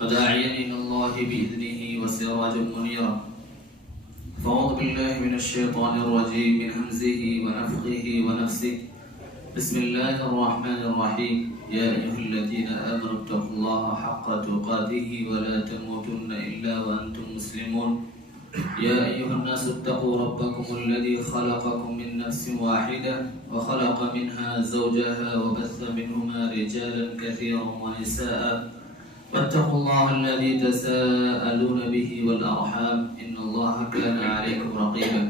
وداعيا إلى الله بإذنه وسراجا منيرا. فأعوذ بالله من الشيطان الرجيم من همزه ونفخه ونفسه. بسم الله الرحمن الرحيم. يا أيها الذين آمنوا اتقوا الله حق تقاته ولا تموتن إلا وأنتم مسلمون. يا أيها الناس اتقوا ربكم الذي خلقكم من نفس واحدة وخلق منها زوجها وبث منهما رجالا كثيرا ونساء. واتقوا الله الذي تساءلون به والأرحام إن الله كان عليكم رقيبا.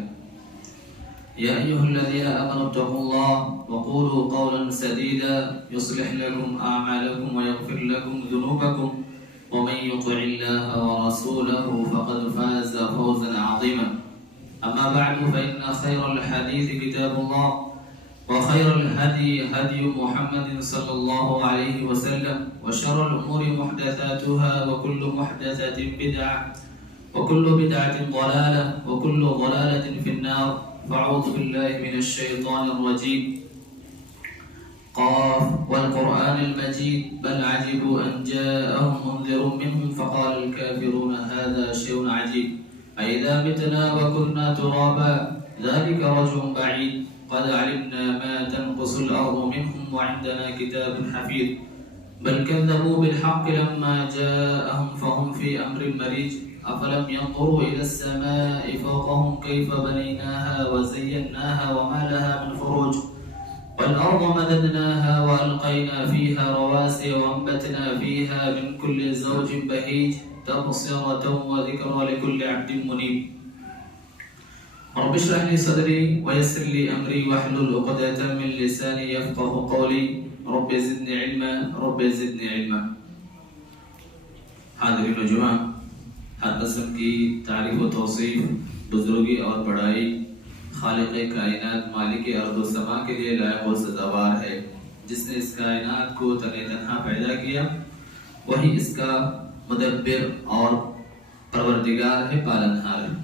يا أيها الذين آمنوا اتقوا الله وقولوا قولا سديدا يصلح لكم أعمالكم ويغفر لكم ذنوبكم ومن يطع الله ورسوله فقد فاز فوزا عظيما. أما بعد فإن خير الحديث كتاب الله وخير الهدي هدي محمد صلى الله عليه وسلم وشر الأمور محدثاتها وكل محدثة بدعة وكل بدعة ضلالة وكل ضلالة في النار. فأعوذ بالله من الشيطان الرجيم. قاف والقرآن المجيد بل عجبوا أن جاءهم منذر منهم فقال الكافرون هذا شيء عجيب أئذا متنا وكنا ترابا ذلك رجع بعيد قد علمنا ما تنقص الأرض منهم وعندنا كتاب حفيظ بل كذبوا بالحق لما جاءهم فهم في أمر مريج أفلم ينظروا إلى السماء فوقهم كيف بنيناها وزيناها وما لها من فروج والأرض مددناها وألقينا فيها رواسي وأنبتنا فيها من كل زوج بهيج تبصرة وذكرى لكل عبد منيب. رب اشرح لي صدري ويسر لي أمري واحلل عقدة من لساني يفقهوا قولي رب زدني علما رب زدني علما. حاضرین و جمع، ہر قسم کی تعریف و توصیف، بزرگی اور بڑائی خالق کائنات مالک ارض و سما کے لیے لائق و سزاوار ہے، جس نے اس کائنات کو تن تنہا پیدا کیا، وہی اس کا مدبر اور پروردگار ہے، پالنہار ہے۔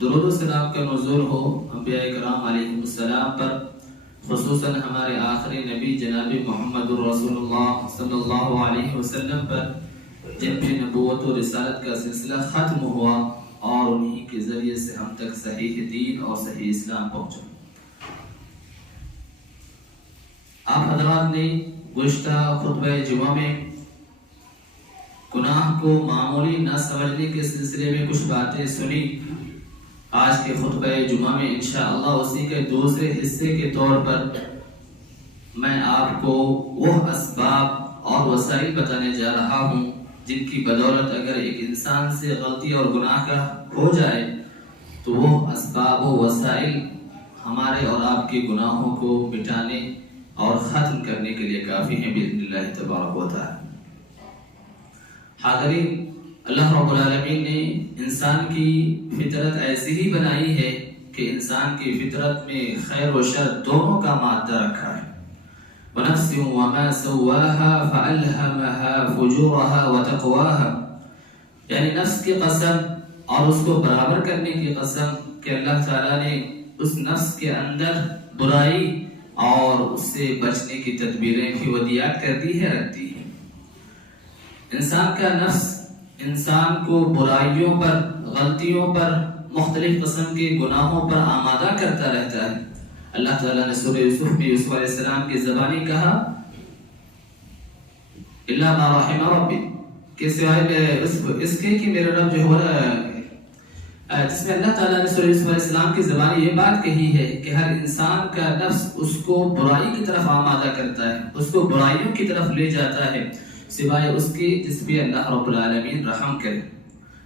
درود و سلام کا نزول ہو انبیاء کرام علیہ السلام پر، خصوصاً ہمارے آخری نبی جناب محمد الرسول اللہ صلی اللہ علیہ وسلم پر، جن پہ نبوت و رسالت کا سلسلہ ختم ہوا اور انہی کے ذریعے سے ہم تک صحیح دین اور صحیح اسلام پہنچا۔ آپ حضرات نے گزشتہ خطبہ جمعہ میں گناہ کو معمولی نہ سمجھنے کے سلسلے میں کچھ باتیں سنی۔ آج کے خطبہ جمعہ میں انشاءاللہ اسی کے دوسرے حصے کے طور پر میں آپ کو وہ اسباب اور وسائل بتانے جا رہا ہوں جن کی بدولت اگر ایک انسان سے غلطی اور گناہ کا ہو جائے تو وہ اسباب و وسائل ہمارے اور آپ کے گناہوں کو مٹانے اور ختم کرنے کے لیے کافی ہیں باذن اللہ تبارک و تعالی۔ حاضرین، اللہ رب العالمین نے انسان کی فطرت ایسی ہی بنائی ہے کہ انسان کی فطرت میں خیر و شر دونوں کا مادہ رکھا ہے۔ وَنَفْسٍ وَمَا سَوَّاهَا فَأَلْهَمَهَا فُجُورَهَا وَتَقْوَاهَا، یعنی نفس کی قسم اور اس کو برابر کرنے کی قسم کہ اللہ تعالیٰ نے اس نفس کے اندر برائی اور اس سے بچنے کی تدبیریں بھی ودیعت کر دی ہے، رکھتی ہے۔ انسان کا نفس انسان کو برائیوں پر، غلطیوں پر، مختلف قسم کے گناہوں پر آمادہ کرتا رہتا ہے۔ اللہ تعالیٰ نے سورہ یوسف میں یوسف علیہ السلام کی زبانی کہا اِلَّا مَا رَحِمَ رَبِّ، کہ سوائے اس کے کہ میرا رب جو ہو رہا ہے، جس میں اللہ تعالیٰ نے سورہ یوسف علیہ السلام کی زبانی یہ بات کہی ہے کہ ہر انسان کا نفس اس کو برائی کی طرف آمادہ کرتا ہے، اس کو برائیوں کی طرف لے جاتا ہے، سوائے اس کے جس پہ اللہ رب العالمین رحم کرے۔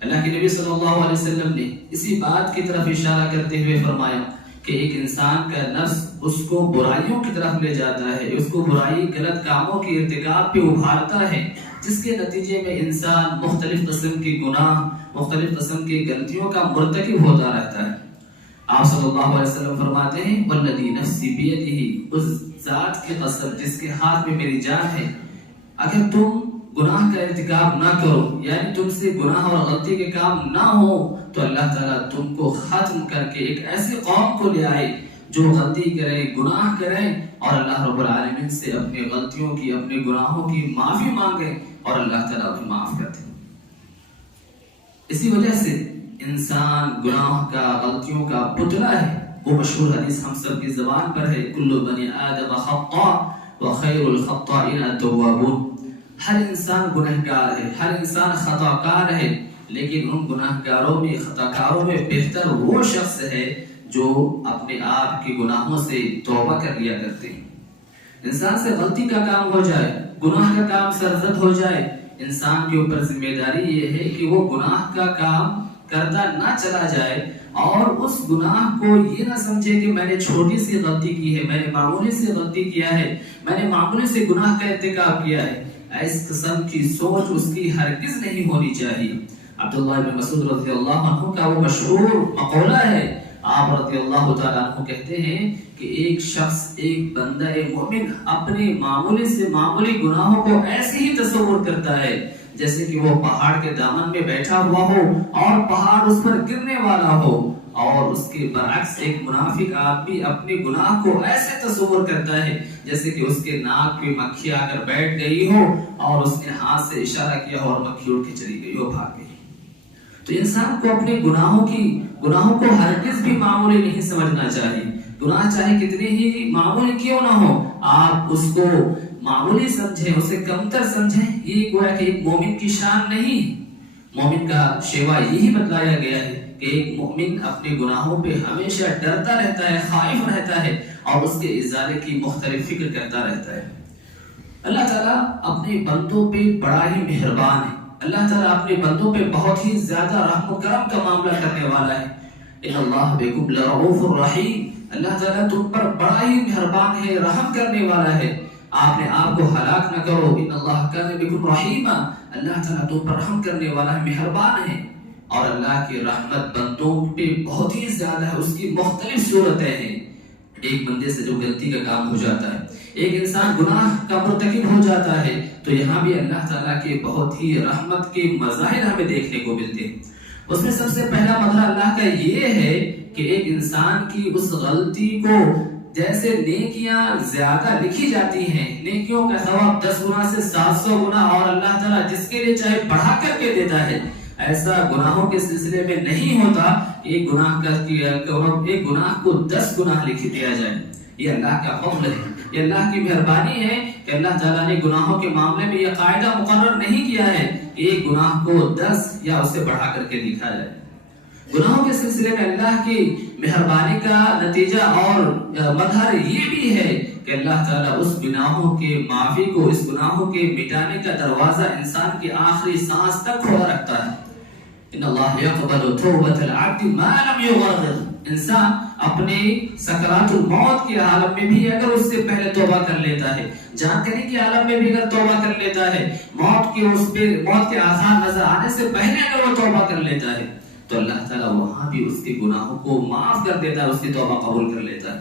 اللہ کے نبی صلی اللہ علیہ وسلم نے اسی بات کی طرف اشارہ کرتے ہوئے فرمایا کہ ایک انسان کا نفس اس کو برائیوں کی طرف لے جاتا ہے، اس کو برائی غلط کاموں کے ارتکاب پہ ابھارتا ہے، جس کے نتیجے میں انسان مختلف قسم کے گناہ، مختلف قسم کی غلطیوں کا مرتکب ہوتا رہتا ہے۔ آپ صلی اللہ علیہ وسلم فرماتے ہیں والذی نفسی بیدہ، اس ذات کی قسم جس کے ہاتھ میں میری جان ہے، اگر تم گناہ کا ارتکاب نہ کرو، یعنی تم سے گناہ اور غلطی کے کام نہ ہو، تو اللہ تعالیٰ تم کو ختم کر کے ایک ایسی قوم کو لے آئے جو غلطی کرے، گناہ کرے اور اللہ رب العالمین سے اپنی غلطیوں کی، اپنے گناہوں کی معافی مانگے اور اللہ تعالیٰ انہیں معاف کر دے۔ اسی وجہ سے انسان گناہ کا غلطیوں کا پتلا ہے. وہ مشہور حدیث ہم سب کی زبان پر ہے، کل بنی آدم خطاء وخیر الخطائین التوابون. ہر انسان گنہگار ہے، ہر انسان خطا کار ہے، لیکن ان گناہگاروں میں، خطا کاروں میں بہتر وہ شخص ہے جو اپنے آپ کے گناہوں سے توبہ کر لیا کرتے ہیں. انسان سے غلطی کا کام ہو جائے، گناہ کا کام سرزد ہو جائے، انسان کے اوپر ذمہ داری یہ ہے کہ وہ گناہ کا کام کرتا نہ چلا جائے اور اس گناہ کو یہ نہ سمجھے کہ میں نے چھوٹی سی غلطی کی ہے، میں نے معمولی سی غلطی کیا ہے، میں نے معمولی سے گناہ کا ارتکاب کیا ہے. اس قسم کی سوچ اس کی ہرگز نہیں ہونی چاہیے. عبداللہ بن مسعود رضی اللہ عنہ کا وہ مشہور مقولہ ہے، آپ رضی اللہ تعالیٰ عنہ کہتے ہیں کہ ایک شخص، ایک بندہ مومن اپنے معمولی سے معمولی گناہوں کو ایسے ہی تصور کرتا ہے جیسے کہ وہ پہاڑ کے دامن میں بیٹھا ہوا ہو اور پہاڑ اس پر گرنے والا ہو، اور اس کے برعکس ایک منافق آدمی اپنے گناہ کو ایسے تصور کرتا ہے جیسے کہ اس کے ناک پہ مکھی آ کر بیٹھ گئی ہو اور اس نے ہاتھ سے اشارہ کیا ہو اور مکھی اڑ کے چلی گئی ہو، بھاگ گئی. تو انسان کو اپنے گناہوں کو ہرگز بھی معمولی نہیں سمجھنا چاہیے. گناہ چاہے کتنے ہی معمولی کیوں نہ ہو، آپ اس کو معمولی سمجھیں، اسے کمتر سمجھیں، یہ گویا کہ ایک مومن کی شان نہیں. مومن کا شیوا یہی بتلایا گیا ہے کہ ایک مومن اپنے گناہوں پہ ہمیشہ ڈرتا رہتا ہے، خائف رہتا ہے اور اس کے ازالے کی مختلف فکر کرتا رہتا ہے. اللہ تعالیٰ اپنے بندوں پہ بڑا ہی مہربان ہے. اللہ تعالیٰ اپنے بندوں پہ بہت ہی زیادہ رحم و کرم کا معاملہ کرنے والا ہے. ان اللہ بکم لرؤوف الرحیم. اللہ تعالیٰ تم پر بڑا ہی مہربان ہے، رحم کرنے والا ہے. آپ نے آپ کو ہلاک نہ کرو. ان اللہ کان بکم رحیما. اللہ تعالیٰ تم پر رحم کرنے والا ہے، مہربان ہے. اور اللہ کی رحمت بندوں پہ بہت ہی زیادہ ہے، اس کی مختلف صورتیں ہیں. ایک بندے سے جو غلطی کا کام ہو جاتا ہے، ایک انسان گناہ کا مرتکب ہو جاتا ہے، تو یہاں بھی اللہ تعالیٰ کے بہت ہی رحمت کے مظاہر ہمیں دیکھنے کو ملتے ہیں. اس میں سب سے پہلا مظہر اللہ کا یہ ہے کہ ایک انسان کی اس غلطی کو، جیسے نیکیاں زیادہ لکھی جاتی ہیں، نیکیوں کا ثواب 10 گنا سے 700 گنا اور اللہ تعالیٰ جس کے لیے چاہے بڑھا کر کے دیتا ہے، ایسا گناہوں کے سلسلے میں نہیں ہوتا. ایک گناہ کو 10 گناہ لکھ دیا جائے. یہ اللہ کا فضل ہے، یہ اللہ کی مہربانی ہے کہ اللہ تعالیٰ نے گناہوں کے معاملے میں یہ قاعدہ مقرر نہیں کیا ہے کہ ایک گناہ کو 10 یا اس سے بڑھا کر کے لکھا جائے. گناہوں کے سلسلے میں اللہ کی مہربانی کا نتیجہ اور مظہر یہ بھی ہے کہ اللہ تعالیٰ اس گناہوں کے معافی کو، اس گناہوں کے مٹانے کا دروازہ انسان کی آخری سانس تک کھلا رکھتا ہے. ان اللہ یقبل توبۃ العبد ما لم یغرغر. انسان اپنے سکرات الموت کے عالم میں بھی اگر اس سے پہلے توبہ کر لیتا ہے، جان دینے کے عالم میں بھی اگر توبہ کر لیتا ہے، موت کے آثار نظر آنے سے پہلے اگر وہ توبہ کر لیتا ہے، تو اللہ تعالیٰ وہاں بھی اس کے گناہوں کو معاف کر دیتا ہے، اس کی توبہ قبول کر لیتا ہے.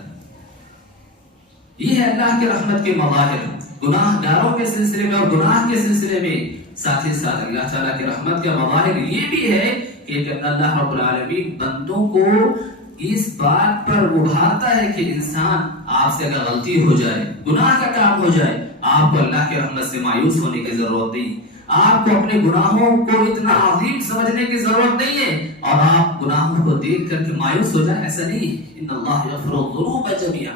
یہ ہے اللہ کے رحمت کے مظاہر. گناہ گاروں کے سلسلے میں اور گناہ کے سلسلے میں ساتھ ہی ساتھ اللہ تعالیٰ کی رحمت کا مظاہر یہ بھی ہے کہ اللہ رب العالمین بندوں کو اس بات پر ابھارتا ہے کہ انسان آپ سے اگر غلطی ہو جائے، گناہ کا کام ہو جائے، آپ کو اللہ کی رحمت سے مایوس ہونے کی ضرورت نہیں. آپ کو اپنے گناہوں کو اتنا عظیم سمجھنے کی ضرورت نہیں ہے اور آپ گناہوں کو دیکھ کر کے مایوس ہو جائیں، ایسا نہیں ہے. ان اللہ یغفر الذنوب جميعا.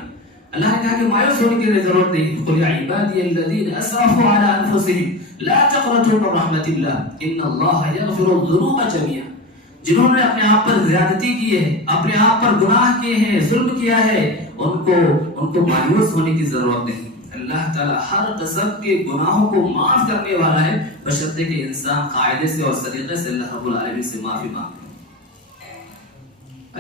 اللہ نے کہا کہ مایوس ہونے کی ضرورت نہیں. قل یا عبادی الذین اسرفوا علی انفسهم لا تقنطوا من رحمت اللہ ان اللہ یغفر الذنوب جميعا. جنہوں نے اپنے آپ پر زیادتی کی ہے، اپنے آپ پر گناہ کیے ہیں، ظلم کیا ہے، ان کو مایوس ہونے کی ضرورت نہیں. اللہ تعالیٰ ہر قسم کے گناہوں کو معاف کرنے والا ہے، بشرطے کہ انسان قاعدے سے اور سلیقے سے اللہ رب العالمین سے معافی مانگے.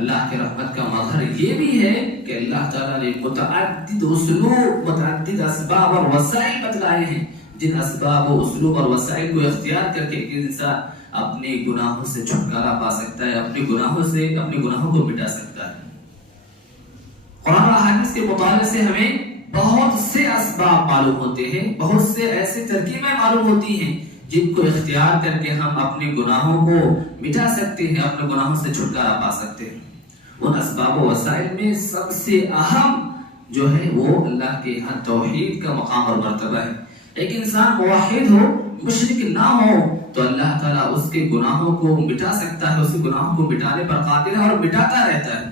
اللہ کی رحمت کا مظہر یہ بھی ہے کہ اللہ تعالیٰ نے متعدد اسلوب، متعدد اسباب اور وسائل بتلائے ہیں، جن اسباب و اسلوب اور وسائل کو اختیار کر کے انسان اپنے گناہوں سے چھٹکارا پا سکتا ہے، اپنے گناہوں کو مٹا سکتا ہے. قرآن و حدیث کے مطالعے سے ہمیں بہت سے اسباب معلوم ہوتے ہیں، بہت سے ایسے ترکیبیں معلوم ہوتی ہیں جن کو اختیار کر کے ہم اپنے گناہوں کو مٹا سکتے ہیں، اپنے گناہوں سے چھٹکارا پا سکتے ہیں. ان اسباب و وسائل میں سب سے اہم جو ہے وہ اللہ کے یہاں توحید کا مقام اور مرتبہ ہے. ایک انسان موحد ہو، مشرک نہ ہو، تو اللہ تعالیٰ اس کے گناہوں کو مٹا سکتا ہے، اس کے گناہوں کو مٹانے پر قادر ہے اور مٹاتا رہتا ہے۔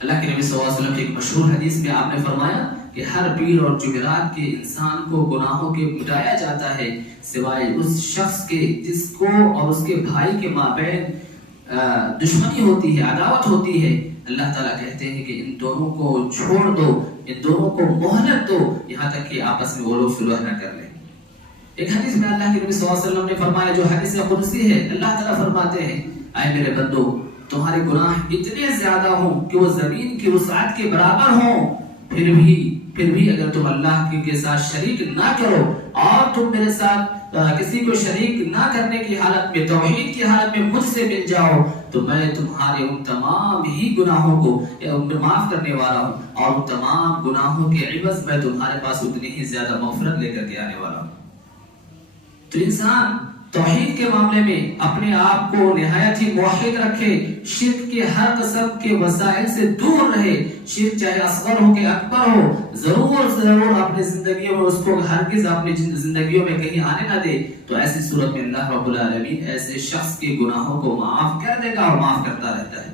اللہ کے نبی صلی اللہ علیہ وسلم کی ایک مشہور حدیث میں آپ نے فرمایا کہ ہر پیر اور جمعرات کے انسان کو گناہوں کے مٹایا جاتا ہے سوائے اس شخص کے جس کو اور اس کے بھائی کے مابین دشمنی ہوتی ہے، عداوت ہوتی ہے۔ اللہ تعالیٰ کہتے ہیں کہ ان دونوں کو چھوڑ دو، ان دونوں کو مہلت دو، یہاں تک کہ آپس میں وہ لوگ صلح نہ کر لیں۔ ایک حدیث میں اللہ کے نبی صلی اللہ علیہ وسلم نے فرمایا، جو حدیث قدسی ہے، اللہ تعالیٰ فرماتے ہیں اے میرے بندو، تمہارے گناہ اتنے زیادہ ہوں کہ وہ زمین کی وسعت کے برابر ہوں، پھر بھی اگر تم اللہ کے ساتھ شریک نہ کرو اور تم میرے ساتھ کسی کو شریک نہ کرنے کی حالت میں، توحید کی حالت میں مجھ سے مل جاؤ تو میں تمہارے ان تمام ہی گناہوں کو معاف کرنے والا ہوں، اور ان تمام گناہوں کے عوض میں تمہارے پاس اتنی ہی زیادہ مغفرت لے کر کے آنے والا ہوں۔ تو انسان توحید کے معاملے میں اپنے آپ کو نہایت ہی موحد رکھے، شرک کے ہر قسم کے وسائل سے دور رہے، شرک چاہے اصغر ہو کہ اکبر ہو، ضرور اپنی زندگیوں میں اس کو ہرگز اپنی زندگیوں میں کہیں آنے نہ دے۔ تو ایسی صورت میں اللہ رب العالمین ایسے شخص کے گناہوں کو معاف کر دے گا اور معاف کرتا رہتا ہے۔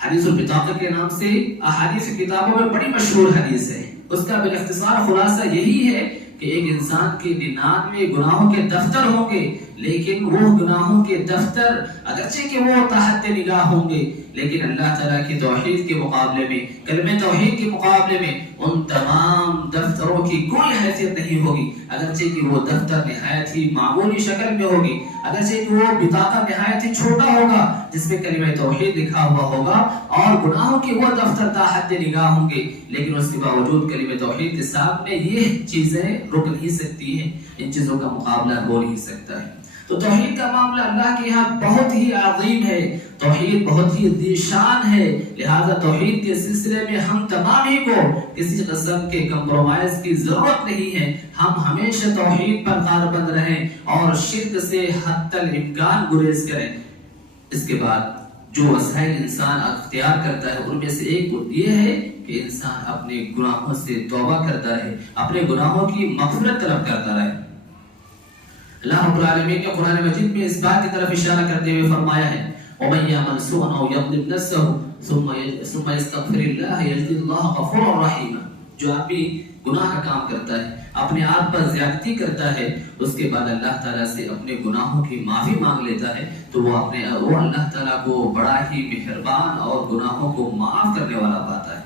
حدیث البطاقہ کے نام سے احادیث کتابوں میں بڑی مشہور حدیث ہے، اس کا باختصار خلاصہ یہی ہے کہ ایک انسان کے 99 گناہوں کے دفتر ہوں گے، لیکن وہ گناہوں کے دفتر اگرچہ کہ وہ تحت نگاہ ہوں گے، لیکن اللہ تعالیٰ کی توحید کے مقابلے میں، کلمہ توحید کے مقابلے میں ان تمام دفتروں کی کوئی حیثیت نہیں ہوگی، اگرچہ کہ وہ دفتر نہایت ہی معمولی شکل میں ہوگی، اگرچہ کہ وہ بطاقہ نہایت ہی چھوٹا ہوگا جس میں کلمہ توحید لکھا ہوا ہوگا، اور گناہوں کے وہ دفتر تحت نگاہ ہوں گے، لیکن اس کے باوجود کلمہ توحید کے سامنے یہ چیزیں رک نہیں سکتی ہیں، ان چیزوں کا مقابلہ ہو نہیں سکتا ہے۔ تو توحید کا معاملہ اللہ کے یہاں بہت ہی عظیم ہے، توحید بہت ہی ذی شان ہے، لہذا توحید کے سلسلے میں ہم تمام ہی کو کسی قسم کے کمپرومائز کی ضرورت نہیں ہے، ہم ہمیشہ توحید پر کاربند رہیں اور شرک سے حتی الامکان گریز کریں۔ اس کے بعد جو وسائل انسان اختیار کرتا ہے ان میں سے ایک یہ ہے کہ انسان اپنے گناہوں سے توبہ کرتا رہے، اپنے گناہوں کی مغفرت طلب کرتا رہے۔ اللہ رب العالمین نے قرآن مجید میں اس بات کی طرف اشارہ کرتے ہوئے فرمایا ہے وَمَن يَعْمَلْ سُوءًا أَوْ يَظْلِمْ نَفْسَهُ ثُمَّ يَسْتَغْفِرِ اللَّهَ يَجِدِ اللَّهَ غَفُورًا رَحِيمًا۔ جو آدمی گناہ کا کام کرتا ہے، اپنے آپ پر زیادتی کرتا ہے، اس کے بعد اللہ تعالیٰ سے اپنے گناہوں کی معافی مانگ لیتا ہے تو وہ اللہ تعالیٰ کو بڑا ہی مہربان اور گناہوں کو معاف کرنے والا پاتا ہے۔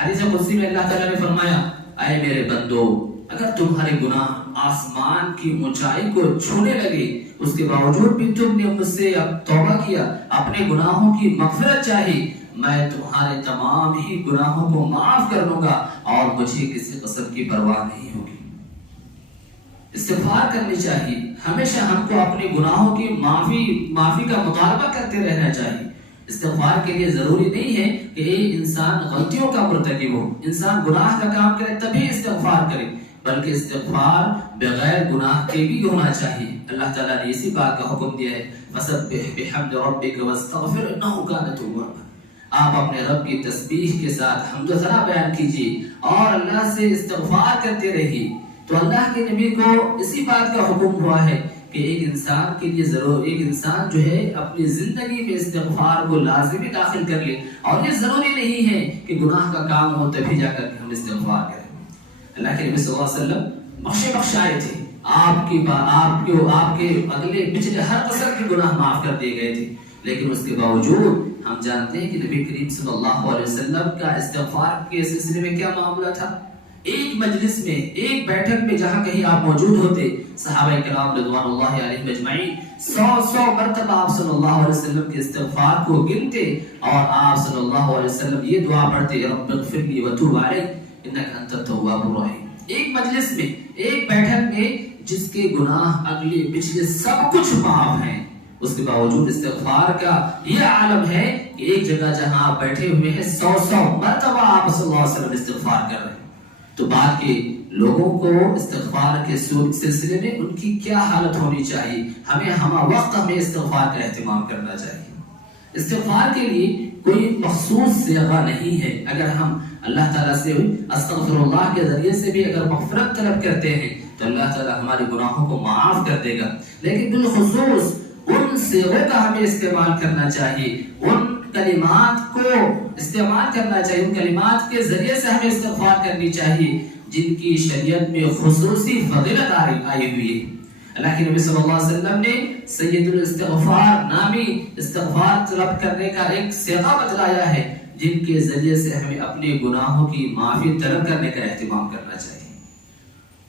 حدیث قدسی میں اللہ تعالیٰ نے فرمایا اے میرے بندو، اگر تمہارے گناہ آسمان کی اونچائی کو چھونے لگے، اس کے باوجود بھی تم نے مجھ سے اب توبہ کیا، اپنے گناہوں کی مغفرت چاہی، میں تمہارے تمام ہی گناہوں کو معاف کر دوں گا اور مجھے کسی قسم کی پرواہ نہیں ہوگی۔ استغفار کرنی چاہیے، ہمیشہ ہم کو اپنے گناہوں کی معافی کا مطالبہ کرتے رہنا چاہیے۔ استغفار کے لیے ضروری نہیں ہے کہ ایک انسان غلطیوں کا مرتکب ہو، انسان گناہ کا کام کرے تبھی استغفار کرے، بلکہ استغفار بغیر گناہ کے بھی ہونا چاہیے۔ اللہ تعالیٰ نے اسی بات کا حکم دیا ہے فَسَبِّحْ بِحَمْدِ رَبِّكَ وَاسْتَغْفِرْ إِنَّهُ كَانَ تَوَّابًا۔ آپ اپنے رب کی تسبیح کے ساتھ حمد و ثنا بیان کیجیے اور اللہ سے استغفار کرتے رہیے۔ تو اللہ کے نبی کو اسی بات کا حکم ہوا ہے کہ ایک انسان کے لیے ایک انسان جو ہے اپنی زندگی میں استغفار کو لازمی داخل کر لے، اور یہ ضروری نہیں ہے کہ گناہ کا کام ہو تبھی جا کر ہم استغفار کریں۔ اللہ کے نبی صلی اللہ علیہ وسلم بخشائے تھے، آپ کے اگلے پچھلے ہر قسم کے گناہ معاف کر دیے گئے تھے، لیکن اس کے باوجود ہم جانتے ہیں کہ نبی کریم صلی اللہ علیہ وسلم کا استغفار کے سلسلے میں کیا معاملہ تھا۔ ایک مجلس میں، ایک بیٹھک میں جہاں کہیں آپ موجود ہوتے، صحابہ کرام رضوان اللہ علیہم اجمعین 100 مرتبہ آپ صلی اللہ علیہ وسلم کے استغفار کو گنتے اور آپ صلی اللہ علیہ وسلم یہ دعا پڑھتے رب اغفر لی وتوب علی انک انت التواب الرحیم۔ ایک مجلس میں، ایک بیٹھک میں جس کے گناہ اگلے پچھلے سب کچھ معاف ہیں، اس کے باوجود استغفار کا یہ عالم ہے کہ ایک جگہ جہاں آپ بیٹھے ہوئے ہیں 100 مرتبہ آپ صلی اللہ علیہ وسلم استغفار کر رہے ہیں۔ تو بعد کے لوگوں کو استغفار کے سلسلے میں ان کی کیا حالت ہونی چاہیے، ہمیں استغفار کا اہتمام کرنا چاہیے۔ استغفار کے لیے کوئی مخصوص صیغہ نہیں ہے، اگر ہم اللہ تعالیٰ سے استغفر اللہ کے ذریعے سے بھی اگر مغفرت طلب کرتے ہیں تو اللہ تعالیٰ ہمارے گناہوں کو معاف کر دے گا. لیکن بالخصوص ان صیغوں کا ہمیں استعمال کرنا چاہیے، ان کلمات کو استعمال کرنا چاہیے، ان کلمات کے ذریعے سے ہمیں استغفار کرنی چاہیے جن کی شریعت میں خصوصی فضیلت آئی ہوئی ہے. اللہ کے نبی صلی اللہ علیہ وسلم نے سید الاستغفار نامی استغفار طلب کرنے کا ایک صیغہ بتلایا ہے جن کے ذریعے سے ہمیں اپنے گناہوں کی معافی طلب کرنے کا اہتمام کرنا چاہیے.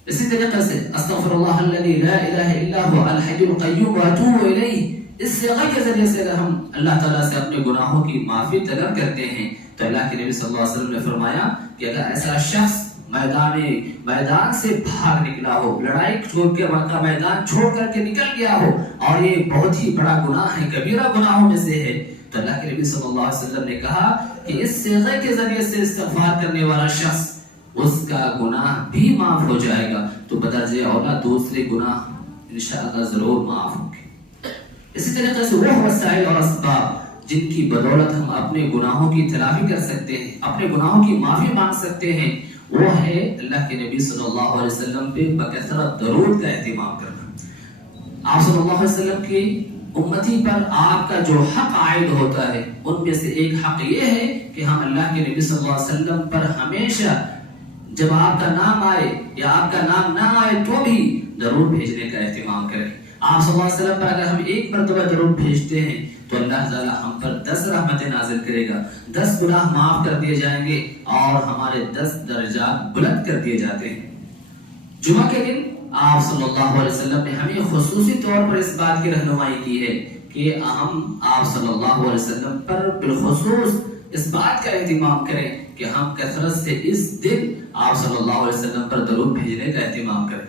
اسی طریقے سے استغفر اللہ الذی لا الہ الا هو الحی القیوم واتوب الیہ، اس صیغہ کے ذریعے سے اگر ہم اللہ تعالیٰ سے اپنے گناہوں کی معافی طلب کرتے ہیں تو اللہ کے نبی صلی اللہ علیہ وسلم نے فرمایا کہ اگر ایسا شخص میدان سے بھاگ نکلا ہو، لڑائی کا میدان چھوڑ کر کے نکل گیا ہو اور یہ بہت ہی بڑا گناہ ہے، کبیرہ گناہوں میں سے ہے، تو اللہ کے نبی صلی اللہ علیہ وسلم نے کہا کہ اس صیغے کے ذریعے سے استغفار کرنے والا شخص اس کا گناہ بھی معاف ہو جائے گا. تو بدرجہ اولا دوسرے گناہ انشاءاللہ ضرور معاف ہوں گے. اسی طریقے سے وہ وسائل اور اسباب جن کی بدولت ہم اپنے گناہوں کی تلافی کر سکتے ہیں، اپنے گناہوں کی معافی مانگ سکتے ہیں، وہ ہے اللہ کے نبی صلی اللہ علیہ وسلم پہ بکثرت درود کا اہتمام کرنا. آپ صلی اللہ علیہ وسلم کی امتی پر آپ کا جو حق عائد ہوتا ہے ان میں سے ایک حق یہ ہے کہ ہم اللہ کے نبی صلی اللہ علیہ وسلم پر ہمیشہ جب آپ کا نام آئے یا آپ کا نام نہ آئے تو بھی درود بھیجنے کا اہتمام کریں. آپ صلی اللہ علیہ وسلم پر اگر ہم ایک مرتبہ درود بھیجتے ہیں تو اللہ تعالیٰ ہم پر 10 رحمتیں نازل کرے گا، 10 گناہ معاف کر دیے جائیں گے اور ہمارے 10 درجات بلند کر دیے جاتے ہیں. جمعہ کے دن آپ صلی اللہ علیہ وسلم نے ہمیں خصوصی طور پر اس بات کی رہنمائی کی ہے کہ ہم آپ صلی اللہ علیہ وسلم پر بالخصوص اس بات کا اہتمام کریں کہ ہم کثرت سے اس دن آپ صلی اللہ علیہ وسلم پر درود بھیجنے کا اہتمام کریں.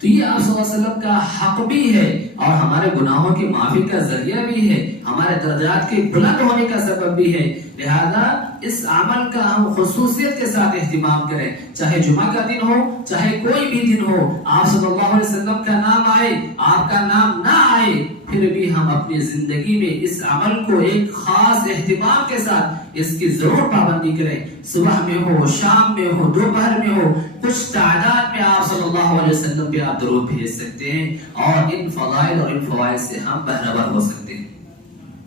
تو یہ آپ صلی اللہ علیہ وسلم کا حق بھی ہے اور ہمارے گناہوں کی معافی کا ذریعہ بھی ہے، ہمارے درجات کے بلند ہونے کا سبب بھی ہے. لہذا اس عمل کا ہم خصوصیت کے ساتھ اہتمام کریں، چاہے جمعہ کا دن ہو چاہے کوئی بھی دن ہو، آپ صلی اللہ علیہ وسلم کا نام آئے آپ کا نام نہ آئے، پھر بھی ہم اپنی زندگی میں اس عمل کو ایک خاص اہتمام کے ساتھ اس کی ضرور پابندی کریں. صبح میں ہو، شام میں ہو، دوپہر میں ہو، کچھ تعداد میں آپ صلی اللہ علیہ وسلم پہ آپ درود بھیج سکتے ہیں اور ان فضائل اور ان فوائد سے ہم بہرہور ہو سکتے ہیں.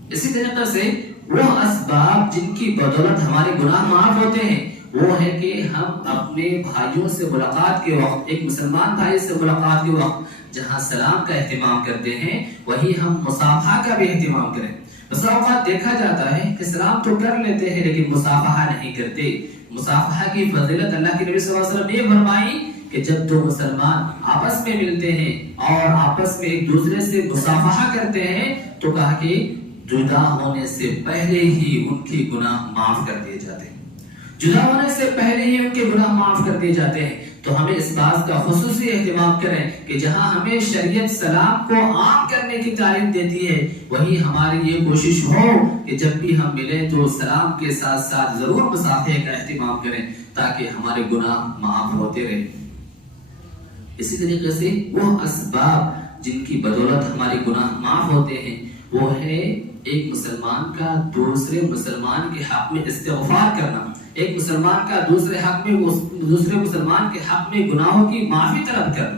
اسی طریقے سے وہ اسباب جن کی بدولت ہمارے گناہ معاف ہوتے ہیں وہ ہے کہ ہم اپنے بھائیوں سے ملاقات کے وقت، ایک مسلمان بھائی سے ملاقات کے وقت جہاں سلام کا اہتمام کرتے ہیں وہی ہم مصافحہ کا بھی اہتمام کریں. بس اوقات دیکھا جاتا ہے کہ سلام تو کر لیتے ہیں لیکن مصافحہ نہیں کرتے. مصافحہ کی فضیلت اللہ کے نبی صلی اللہ علیہ وسلم نے فرمائی کہ جب دو مسلمان آپس میں ملتے ہیں اور آپس میں ایک دوسرے سے مصافحہ کرتے ہیں تو کہا کہ جدا ہونے سے پہلے ہی ان کے گناہ معاف کر دیے جاتے ہیں. جدا ہونے سے پہلے ہی ان کے گناہ معاف کر دیے جاتے ہیں. تو ہمیں اس بات کا خصوصی اہتمام کریں کہ جہاں ہمیں شریعت سلام کو عام کرنے کی تعلیم دیتی ہے وہی ہماری یہ کوشش ہو کہ جب بھی ہم ملیں تو سلام کے ساتھ ساتھ ضرور مصافحے کا اہتمام کریں تاکہ ہمارے گناہ معاف ہوتے رہیں. اسی طریقے سے وہ اسباب جن کی بدولت ہمارے گناہ معاف ہوتے ہیں وہ ہے ایک مسلمان کا دوسرے مسلمان کے حق میں استغفار کرنا، ایک مسلمان کا دوسرے مسلمان کے حق میں گناہوں کی معافی طلب کرنا.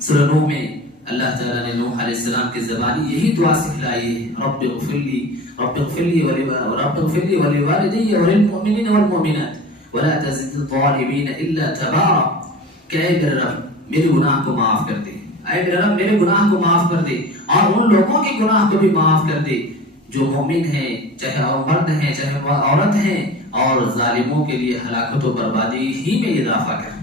سورہ نوح میں اللہ تعالیٰ نے نوح علیہ السلام کی زبانی یہی دعا سکھلائی ہے، رب اغفر لی ولوالدی وللمؤمنین والمؤمنات ولا تزد الظالمین الا تبارا. کہ اے میرے رب میرے گناہ کو معاف کر دے، اے میرے رب میرے گناہ کو معاف کر دے اور ان لوگوں کے گناہ کو بھی معاف کر دے جو مومن ہیں، چاہے مرد ہیں چاہے عورت ہیں، اور ظالموں کے لیے ہلاکت و بربادی ہی میں اضافہ کر.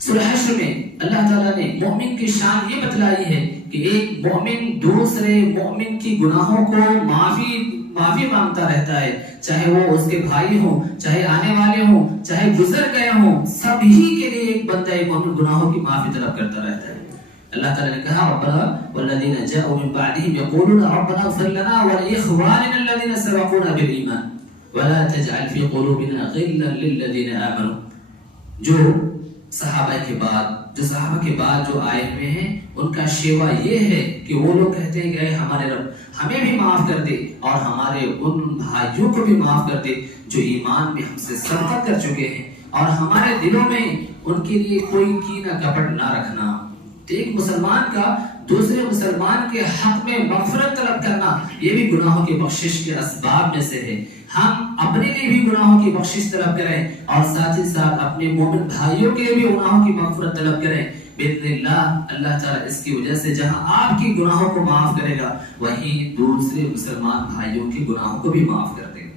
سورہ حشر میں اللہ تعالیٰ نے مومن کی شان یہ بتلائی ہے کہ ایک مومن دوسرے مومن کی گناہوں کو معافی مانگتا رہتا ہے، چاہے وہ اس کے بھائی ہوں، چاہے آنے والے ہوں، چاہے گزر گئے ہوں، سبھی کے لیے ایک بندہ ایک مومن گناہوں کی معافی طلب کرتا رہتا ہے. اللہ تعالیٰ نے کہا ربنا والذین جاءوا من بعدهم يقولون ربنا اغفر لنا ولإخواننا الذين سبقونا بالإيمان ولا تجعل في قلوبنا غلا للذين آمنوا. جو صحابہ کے بعد جو آئے ہوئے ہیں ان کا شیوا یہ ہے کہ وہ لوگ کہتے ہیں کہ اے ہمارے رب ہمیں بھی معاف کر دے اور ہمارے ان بھائیوں کو بھی معاف کر دے جو ایمان میں ہم سے سبقت کر چکے ہیں، اور ہمارے دلوں میں ان کے لیے کوئی کینہ کپٹ نہ رکھنا. تو ایک مسلمان کا دوسرے مسلمان کے حق میں مغفرت طلب کرنا یہ بھی گناہوں کی بخشش کے اسباب میں سے ہے. ہم اپنے لیے بھی گناہوں کی بخشش طلب کریں اور ساتھ ہی ساتھ اپنے مومن بھائیوں کے لیے بھی گناہوں کی مغفرت طلب کریں. باذن اللہ تعالیٰ اس کی وجہ سے جہاں آپ کی گناہوں کو معاف کرے گا وہیں دوسرے مسلمان بھائیوں کے گناہوں کو بھی معاف کر دے گا.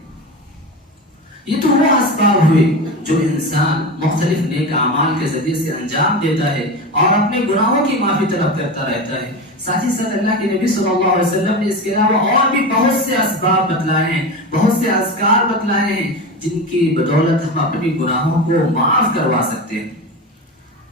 یہ تو وہ اسباب ہوئے جو انسان مختلف نیک اعمال کے ذریعے سے انجام دیتا ہے اور اپنے گناہوں کی معافی طلب کرتا رہتا ہے. ساتھ ہی ساتھ اللہ کے نبی صلی اللہ علیہ وسلم نے اس کے علاوہ اور بھی بہت سے اسباب بتلائے ہیں، بہت سے اذکار بتلائے ہیں جن کی بدولت ہم اپنی گناہوں کو معاف کروا سکتے ہیں.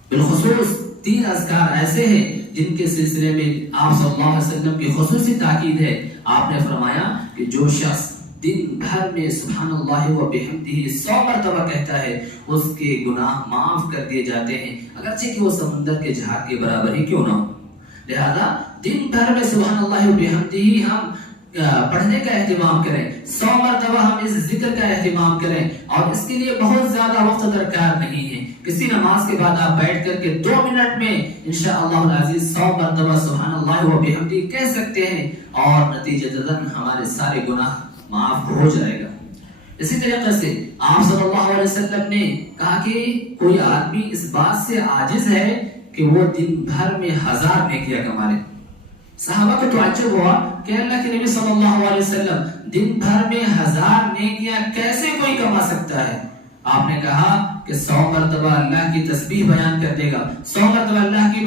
بالخصوص 3 اذکار ایسے ہیں جن کے سلسلے میں آپ صلی اللہ علیہ وسلم کی خصوصی تاکید ہے. آپ نے فرمایا کہ جو شخص دن بھر میں سبحان اللہ و بحمدہ 100 مرتبہ کہتا ہے اس کے گناہ معاف کر دیے جاتے ہیں، اگرچہ کہ وہ سمندر کے جھاگ کے برابر ہی کیوں نہ ہو. لہذا دن بھر میں سبحان اللہ و بحمدہ ہم پڑھنے کا اہتمام کریں، 100 مرتبہ ہم اس ذکر کا اہتمام کریں اور اس کے لیے بہت زیادہ وقت درکار نہیں ہے. کسی نماز کے بعد آپ بیٹھ کر کے 2 منٹ میں انشاءاللہ العزیز 100 مرتبہ سبحان اللہ و بحمدہ کہہ سکتے ہیں اور نتیجتاً ہمارے سارے گناہ معاف ہو جائے گا. اسی طریقے سے آپ صلی اللہ علیہ وسلم نے کہا کہ کوئی آدمی اس بات سے عاجز ہے کہ وہ دن بھر میں 1000 نیکیاں کما لے. صحابہ کو تعجب ہوا کہ اللہ کے نبی صلی اللہ علیہ وسلم دن بھر میں 1000 نیکیاں کیسے کوئی کما سکتا ہے. آپ نے کہا کہ 100 مرتبہ اللہ کی تسبیح بیان کر دے گا، 100 مرتبہ اللہ کی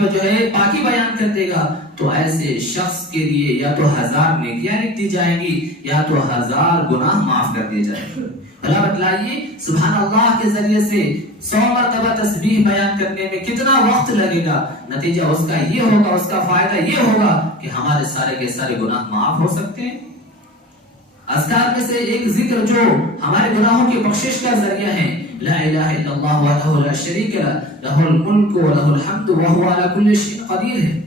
پاکی بیان کر دے گا تو ایسے شخص کے لیے یا تو 1000 نیکیاں لکھ دی جائیں گی یا تو 1000 گناہ معاف کر دیے جائیں گے. بھلا بتلائیے سبحان اللہ کے ذریعے سے 100 مرتبہ تسبیح بیان کرنے میں کتنا وقت لگے گا. نتیجہ اس کا یہ ہوگا، اس کا فائدہ یہ ہوگا کہ ہمارے سارے کے سارے گناہ معاف ہو سکتے ہیں. اذکار میں سے ایک ذکر جو ہمارے گناہوں کی بخشش کا ذریعہ ہے، لا الہ الا اللہ وحدہ لا شریک لہ لہ الملک و لہ الحمد وہو علی کل شیء قدیر ہے.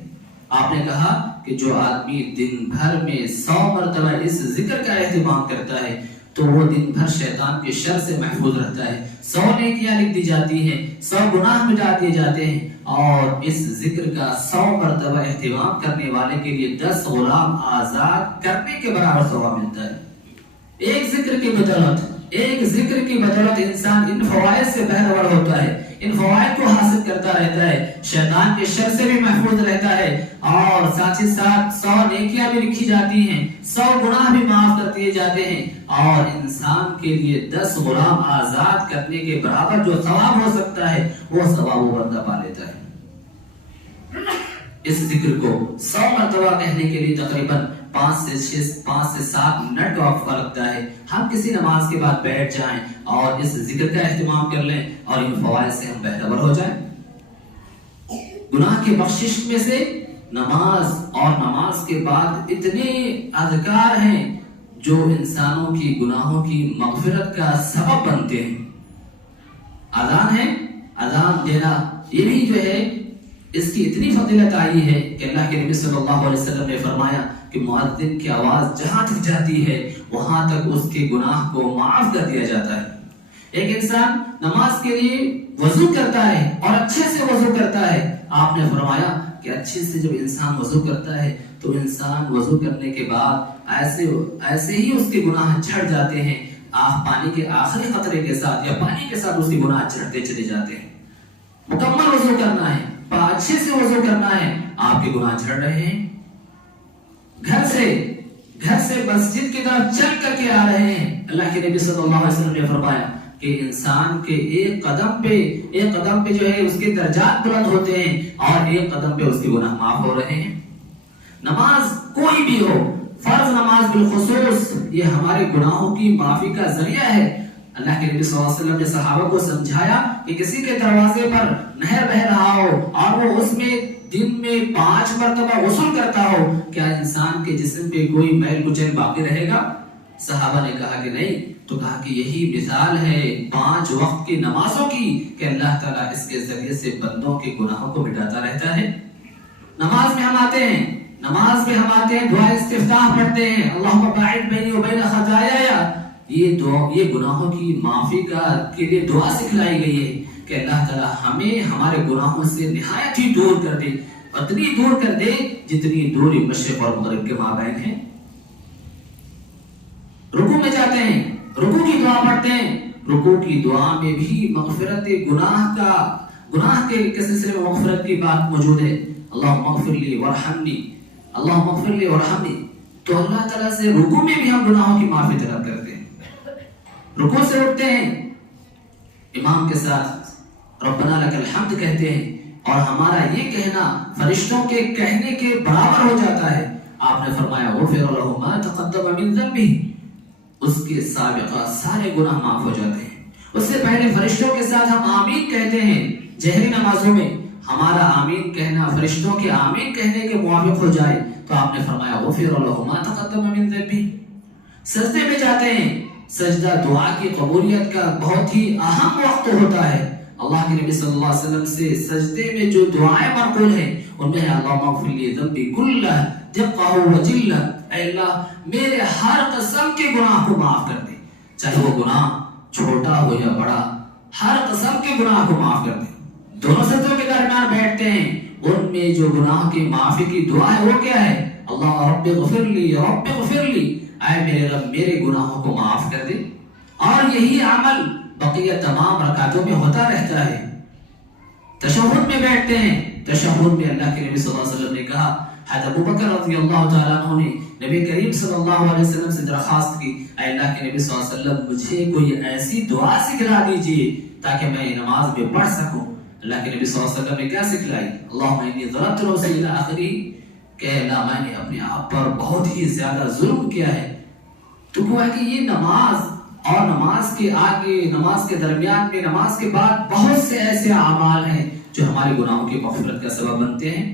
آپ نے کہا کہ جو آدمی دن بھر میں 100 مرتبہ اس ذکر کا اہتمام کرتا ہے تو وہ دن بھر شیطان کے شر سے محفوظ رہتا ہے. 100 نیکیاں لکھ دی جاتی ہیں، 100 گناہ مٹا دیے جاتے ہیں اور اس ذکر کا 100 مرتبہ اہتمام کرنے والے کے لیے 10 غلام آزاد کرنے کے برابر ثواب ملتا ہے. ایک ذکر کی بدولت انسان ان فوائد سے بہرور ہوتا ہے، ان فوائد کو حاصل کرتا رہتا ہے، شیطان کے شر سے بھی محفوظ رہتا ہے اور ساتھ ہی ساتھ 100 نیکیاں بھی لکھی جاتی ہیں، 100 گناہ بھی معاف کر دیے جاتے ہیں اور انسان کے لیے 10 غلام آزاد کرنے کے برابر جو ثواب ہو سکتا ہے وہ ثواب وہ بندہ پا لیتا ہے. اس ذکر کو 100 مرتبہ کہنے کے لیے تقریباً 5 سے 7 منٹ کا وقفہ لگتا ہے. ہم کسی نماز کے بعد بیٹھ جائیں اور اس ذکر کا اہتمام کر لیں اور ان فوائد سے ہم بہرور ہو جائیں. گناہ کی بخشش میں سے نماز اور نماز کے بعد اتنے اذکار ہیں جو انسانوں کی گناہوں کی مغفرت کا سبب بنتے ہیں. اذان ہے، اذان دینا یہ بھی جو ہے اس کی اتنی فضیلت آئی ہے کہ اللہ کے نبی صلی اللہ علیہ وسلم نے فرمایا کہ مؤذن کی آواز جہاں تک جاتی ہے وہاں تک اس کے گناہ کو معاف کر دیا جاتا ہے. ایک انسان نماز کے لیے وضو کرتا ہے اور اچھے سے وضو کرتا ہے. آپ نے فرمایا کہ اچھے سے جب انسان وضو کرتا ہے تو انسان وضو کرنے کے بعد ایسے ہی اس کے گناہ جھڑ جاتے ہیں. آپ پانی کے آخری قطرے کے ساتھ یا پانی کے ساتھ اس کے گناہ جھڑتے چلے جاتے ہیں. مکمل وضو کرنا ہے، اچھے سے وضو کرنا ہے، آپ کے گناہ جھڑ رہے ہیں. گھر سے مسجد کی طرف چل کر کے آ رہے ہیں. اللہ کے نبی صلی اللہ علیہ وسلم نے فرمایا کہ انسان کے ایک قدم پہ جو ہے اس کے درجات بلند ہوتے ہیں اور ایک قدم پہ اس کے گناہ معاف ہو رہے ہیں. نماز کوئی بھی ہو، فرض نماز بالخصوص، یہ ہمارے گناہوں کی معافی کا ذریعہ ہے. اللہ کے نبی صلی اللہ علیہ وسلم نے صحابہ کو سمجھایا کہ کسی کے دروازے پر نہر بہ رہا ہو اور وہ اس میں دن میں 5 مرتبہ غسل کرتا ہو، کیا انسان کے جسم پہ کوئی میل کچیل باقی رہے گا؟ صحابہ نے کہا کہ نہیں. تو کہا کہ یہی مثال ہے 5 وقت کی نمازوں کی کہ اللہ تعالیٰ اس کے ذریعے سے بندوں کے گناہوں کو مٹاتا رہتا ہے. نماز میں ہم آتے ہیں دعا استفتاح پڑھتے ہیں، اللہم باعد بینی و بین خطایا. یہ گناہوں کی معافی کے لیے دعا سکھلائی گئی ہے کہ اللہ تعالیٰ ہمیں ہمارے گناہوں سے نہایت ہی دور کر دے. اتنی دور کر دے جتنی دوری مشرق اور مغرب کے مابین ہے۔ رکوع میں جاتے ہیں، رکوع کی دعا پڑھتے ہیں، رکوع کی دعا میں بھی مغفرت گناہ کے سلسلے میں مغفرت کی بات موجود ہے۔ اللہم اغفر لی ورحمنی، اللہم اغفر لی ورحمنی۔ تو اللہ تعالیٰ سے رکوع میں بھی ہم گناہوں کی معافی طلب کرتے ہیں۔ رکوع سے اٹھتے ہیں، امام کے ساتھ ربنا لک الحمد کہتے ہیں، اور ہمارا یہ کہنا فرشتوں کے کہنے کے برابر ہو جاتا ہے۔ آپ نے فرمایا غفر لہ ما تقدم من ذنبہ، اس کے سابقہ سارے گناہ معاف ہو جاتے ہیں۔ اس سے پہلے فرشتوں کے ساتھ ہم آمین کہتے ہیں جہری نمازوں میں، ہمارا آمین کہنا فرشتوں کے آمین کہنے کے موافق ہو جائے تو آپ نے فرمایا غفر لہ ما تقدم من ذنبہ۔ سجدے میں جاتے ہیں، سجدہ دعا کی قبولیت کا بہت ہی اہم وقت ہوتا ہے۔ اللہ کے نبی صلی اللہ علیہ وسلم سے سجدے میں جو دعائیں منقول ہیں ان میں ہے اللہم اغفر لی ذنبی کلہ دقہ و جلہ، اے اللہ میرے ہر قسم کے گناہ کو معاف کر دے، چاہے وہ گناہ چھوٹا ہو یا بڑا، ہر قسم کے گناہ کو معاف کر دے۔ دونوں سجدوں کے درمیان بیٹھتے ہیں، ان میں جو گناہ کی معافی کی دعا ہے وہ کیا ہے؟ اللہ رب اغفر لی، رب اغفر لی، اے میرے رب میرے گناہوں کو معاف کر دے۔ اور یہی عمل بقیہ تمام رکعتوں میں ہوتا رہتا ہے۔ تشہد میں بیٹھتے ہیں، تشہد میں اللہ کے نبی صلی اللہ علیہ وسلم نے کہا، حضرت ابوبکر رضی اللہ تعالیٰ عنہ نے نبی کریم صلی اللہ علیہ وسلم سے درخواست کی، اے اللہ کے نبی صلی اللہ علیہ وسلم مجھے کوئی ایسی دعا سکھلا دیجئے تاکہ میں نماز میں پڑھ سکوں۔ اللہ کے نبی صلی اللہ علیہ وسلم نے کیا سکھلائی؟ اللہم انی ظلمت نفسی الی آخری، کہ اللہ میں نے اپنے آپ پر بہت ہی زیادہ ظلم کیا ہے۔ تو وہ ہے کہ یہ نماز اور نماز کے آگے، نماز کے درمیان میں، نماز کے بعد بہت سے ایسے اعمال ہیں جو ہمارے گناہوں کی مغفرت کا سبب بنتے ہیں۔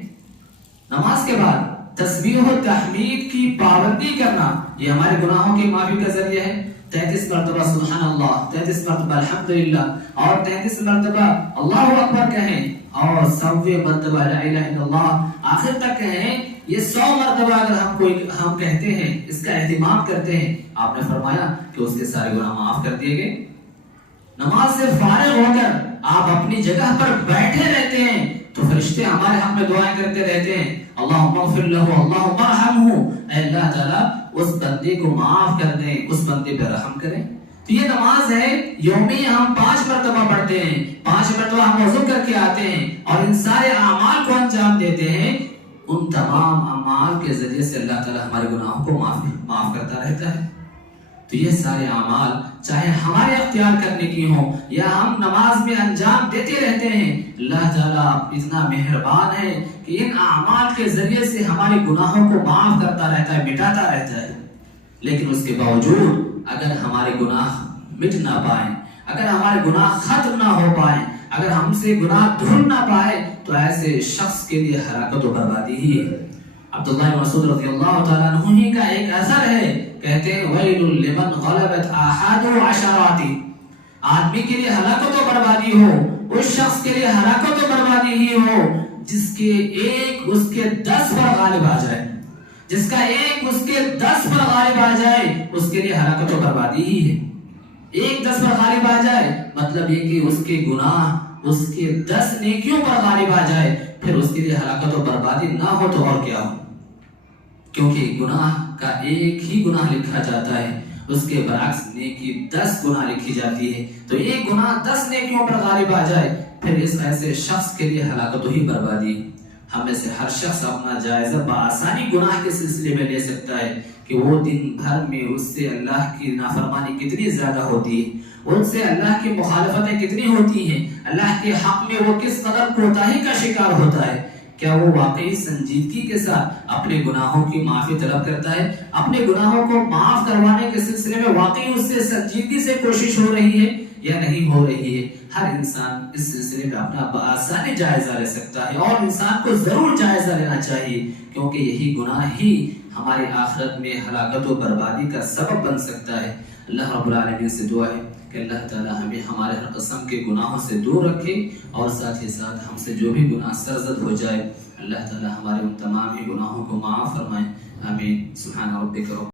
نماز کے بعد تسبیح و تحمید کی پابندی کرنا یہ ہمارے گناہوں کی معافی کا ذریعہ ہے۔ 33 مرتبہ سبحان اللہ، 33 مرتبہ الحمدللہ، اور 33 مرتبہ اللہ اکبر کہیں، اور 100 مرتبہ لا الہ الا اللہ آخر تک کہیں۔ یہ 100 مرتبہ اگر ہم کہتے ہیں، اس کا اہتمام کرتے ہیں، آپ نے فرمایا کہ اس کے سارے گناہ معاف کر دیے گئے۔ نماز سے فارغ ہو کر آپ اپنی جگہ پر بیٹھے رہتے ہیں تو فرشتے ہمارے حق میں دعائیں کرتے رہتے ہیں، اللہم اغفر لہ، اللہم ارحمہ، اے اللہ تعالیٰ اس بندے کو معاف کر دیں، اس بندے پہ رحم کریں۔ تو یہ نماز ہے یومی ہم 5 مرتبہ پڑھتے ہیں، 5 مرتبہ ہم وضو کر کے آتے ہیں اور ان سارے اعمال کو انجام دیتے ہیں۔ ان تمام اعمال کے ذریعے سے اللہ تعالیٰ ہمارے گناہوں کو معاف کرتا رہتا ہے۔ تو یہ سارے اعمال چاہے ہمارے اختیار کرنے کی ہوں یا ہم نماز میں انجام دیتے رہتے ہیں، اللہ تعالیٰ اتنا مہربان ہے کہ ان اعمال کے ذریعے سے ہمارے گناہوں کو معاف کرتا رہتا ہے، مٹاتا رہتا ہے۔ لیکن اس کے باوجود اگر ہمارے گناہ مٹ نہ پائیں، اگر ہمارے گناہ ختم نہ ہو پائیں، اگر ہم سے گناہ دھل نہ پائے تو ایسے شخص کے لیے ہلاکت و بربادی ہی ہے۔ عبداللہ بن مسعود رضی اللہ تعالیٰ عنہ ہی کا ایک اثر ہے، کہتے ہیں ویل لمن غلبت آحاد عشرات، آدمی کے لیے ہلاکت و بربادی ہو، اس شخص کے لیے ہلاکت و بربادی ہی ہو جس کے ایک اس کے 10 پر غالب آ جائے، جس کا ایک اس کے 10 پر غالب آ جائے، اس کے لیے ہلاکت و بربادی ہی ہے۔ ایک 10 پر غالب آ جائے مطلب یہ کہ اس کے گناہ اس کے 10 نیکیوں پر غالب آ جائے، پھر اس کے لیے ہلاکت و بربادی نہ ہو تو اور کیا ہو، کیونکہ گناہ کا ایک ہی گناہ لکھا جاتا ہے، اس کے برعکس نیکی 10 گناہ لکھی جاتی ہے۔ تو ایک گناہ 10 نیکیوں پر غالب آ جائے پھر اس ایسے شخص کے لیے ہلاکت ہی بربادی۔ ہم میں سے ہر شخص اپنا جائزہ بآسانی گناہ کے سلسلے میں لے سکتا ہے کہ وہ دن بھر میں اس سے اللہ کی نافرمانی کتنی زیادہ ہوتی ہے، ان سے اللہ کی مخالفتیں کتنی ہوتی ہیں، اللہ کے حق میں وہ کس قدر کوتاہی کا شکار ہوتا ہے۔ کیا وہ واقعی سنجیدگی کے ساتھ اپنے گناہوں کی معافی طلب کرتا ہے؟ اپنے گناہوں کو معاف کروانے کے سلسلے میں واقعی اس سے سنجیدگی سے کوشش ہو رہی ہے یا نہیں ہو رہی ہے؟ ہر انسان اس سلسلے میں اپنا بآسانی جائزہ لے سکتا ہے، اور انسان کو ضرور جائزہ لینا چاہیے، کیونکہ یہی گناہ ہی ہماری آخرت میں ہلاکت و بربادی کا سبب بن سکتا ہے۔ اللہ رب العالمین سے دعا ہے کہ اللہ تعالی ہمیں ہمارے ہر قسم کے گناہوں سے دور رکھے، اور ساتھ ہی ساتھ ہم سے جو بھی گناہ سرزد ہو جائے اللہ تعالی ہمارے ان تمام ہی گناہوں کو معاف فرمائے۔ آمین۔ سبحان ربک